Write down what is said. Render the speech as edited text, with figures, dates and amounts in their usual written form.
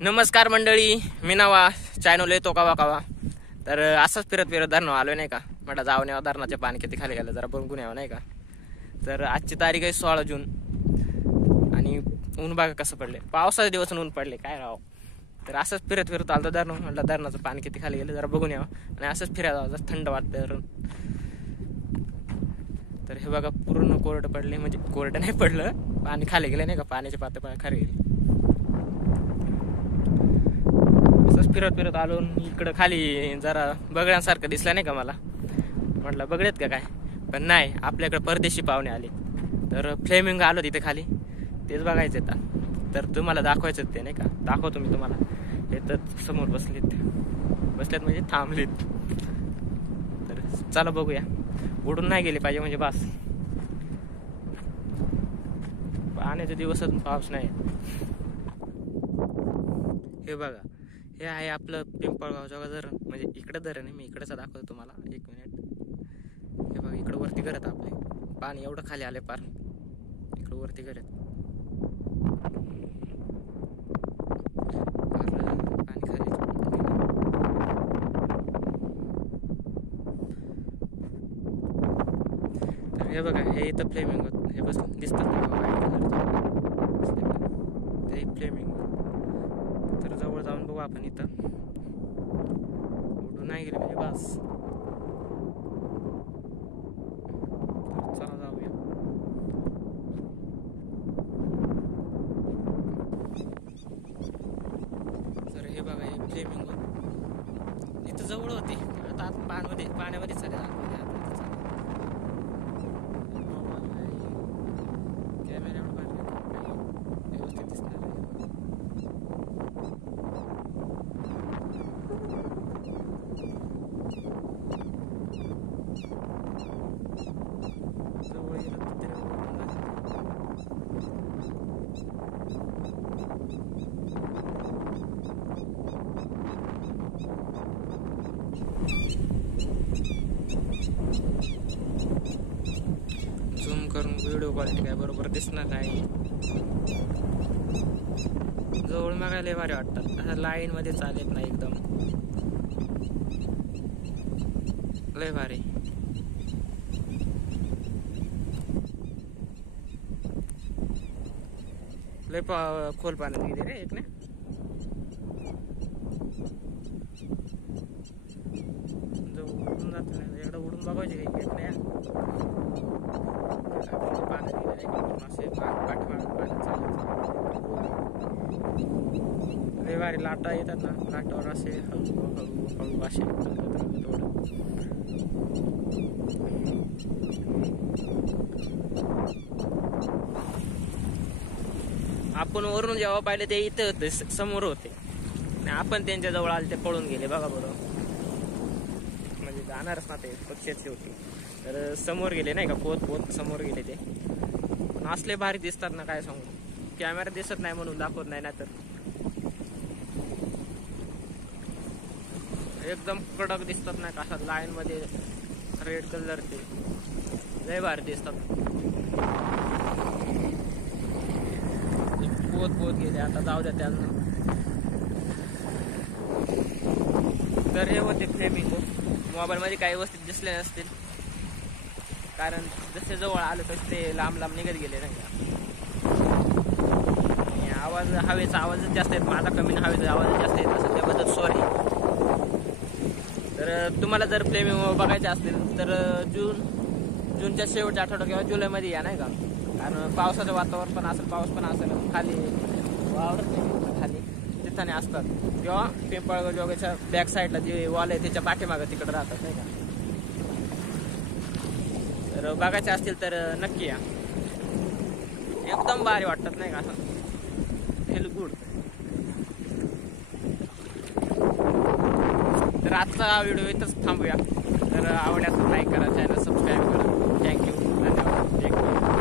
नमस्कार मंडळी, मी नवा चॅनल येतो कावा कावा. तर असंच फिरत फिरत धरणं आलो नाही का. म्हटलं जाऊन यावं धरणाचे पाणी किती खाली गेलं जरा बघून यावं नाही का. तर आजची तारीख आहे 16 जून आणि ऊन बघा कसं पडले. पावसाचे दिवस ऊन पडले काय राव. तर असंच फिरत फिरत आलो धरण. म्हटलं धरणाचं पाणी किती खाली गेलं जरा बघून यावं आणि असंच फिरायला जावं, थंड वाटतं धरण. तर हे बघा पूर्ण कोरडं पडले, म्हणजे कोरडं नाही पडलं, पाणी खाली गेलं नाही का. पाण्याचे पातळ खाली गेले. फिरत फिरत आलो इकडं खाली जरा बगड्यांसारखं दिसलं नाही का मला. म्हटलं बगडेत का काय, पण नाही, आपल्याकडे परदेशी पाहुणे आले. तर फ्लेमिंग आलो तिथे खाली, तेच बघायचं आता. तर तुम्हाला दाखवायचं ते नाही का, दाखवतो मी तुम्हाला. हे तर समोर बसलेत म्हणजे थांबलेत. तर चला बघूया. उडून नाही गेले पाहिजे म्हणजे बस. पाण्याचे दिवसात पाऊस नाही. हे बघा, हे आहे आपलं पिंपळगाव जोगा धरण. म्हणजे इकडे धरण आहे, मी इकडेच दाखवतो तुम्हाला. एक मिनिट. हे बघा इकडे वरती घर आहेत आपले. पाणी एवढं खाली आले पार. इकडे वरती घर आहेत. पाणी खाली. तर हे बघा, हे इथं फ्लेमिंग होत. हे बस दिसतात ते फ्लेमिंग. तर जवळ जाऊन बघू आपण. इथं उडून नाही गेले म्हणजे बस. चला जाऊया. तर हे बघा, हे फ्लेमिंग इथं जवळ होते. आता आत पाण्यामध्ये चालेल. कॅमेऱ्यावर व्यवस्थित दिसणार आहे. झूम करून व्हिडिओ क्वालिटी काय बरोबर दिसणार नाही. जवळ बघायला लय भारी वाटतात. असं लाईन मध्ये चालत नाही, एकदम लय भारी. लय खोल पाण्यात गेले रे एक ना. उडून जात नाही, एकदा उडून बघायचे काही घेत नाही. पाण्यात गेले असे लय भारी लाटा येतात ना. लाटावर असे हळू हळू हळू असे आपण वरून जेव्हा पाहिले ते इथं होते, समोर होते. आणि आपण त्यांच्या जवळ आले ते पळून गेले. बघा बरं, म्हणजे जाणारच ना ते पक्षाची होती. तर समोर गेले नाही का, पोत समोर गेले ते. पण असले भारी दिसतात ना काय सांगू. कॅमेरा दिसत नाही म्हणून दाखवत नाही. ना तर एकदम कडक दिसतात नाही का. असा लाईन मध्ये रेड कलर ते लय भारी दिसतात. पोत गेले, आता जाऊ द्या त्यांना. तर हे होते फ्लेमिंग. मोबाईल मध्ये काही वस्तू दिसले नसतील, कारण जसे जवळ आले तसे ते लांब लांब निघत गेले नाही का. आवाज, हवेचा आवाजच जास्त येत. माझा कमी ना, हवेचा आवाज जास्त येत असेल त्याबद्दल सॉरी. तर तुम्हाला जर फ्लेमिंग बघायचे असतील तर जूनच्या शेवटच्या आठवड्यात किंवा जुलैमध्ये या नाही का. कारण पावसाचं वातावरण पण असेल, पाऊस पण असेल. खाली वावरत नाही, खाली तिथं असतात. किंवा पिंपळगाव जोगाच्या बॅक साईडला जे वॉल आहे त्याच्या पाठीमागं तिकडे राहतात नाही का. तर बघायचे असतील तर नक्की या. एकदम भारी वाटतात नाही का. असं फील गुड. तर आजचा व्हिडिओ इथंच थांबूया. तर आवडल्यास लाईक करा, चॅनल सबस्क्राईब करा. थँक्यू, धन्यवाद.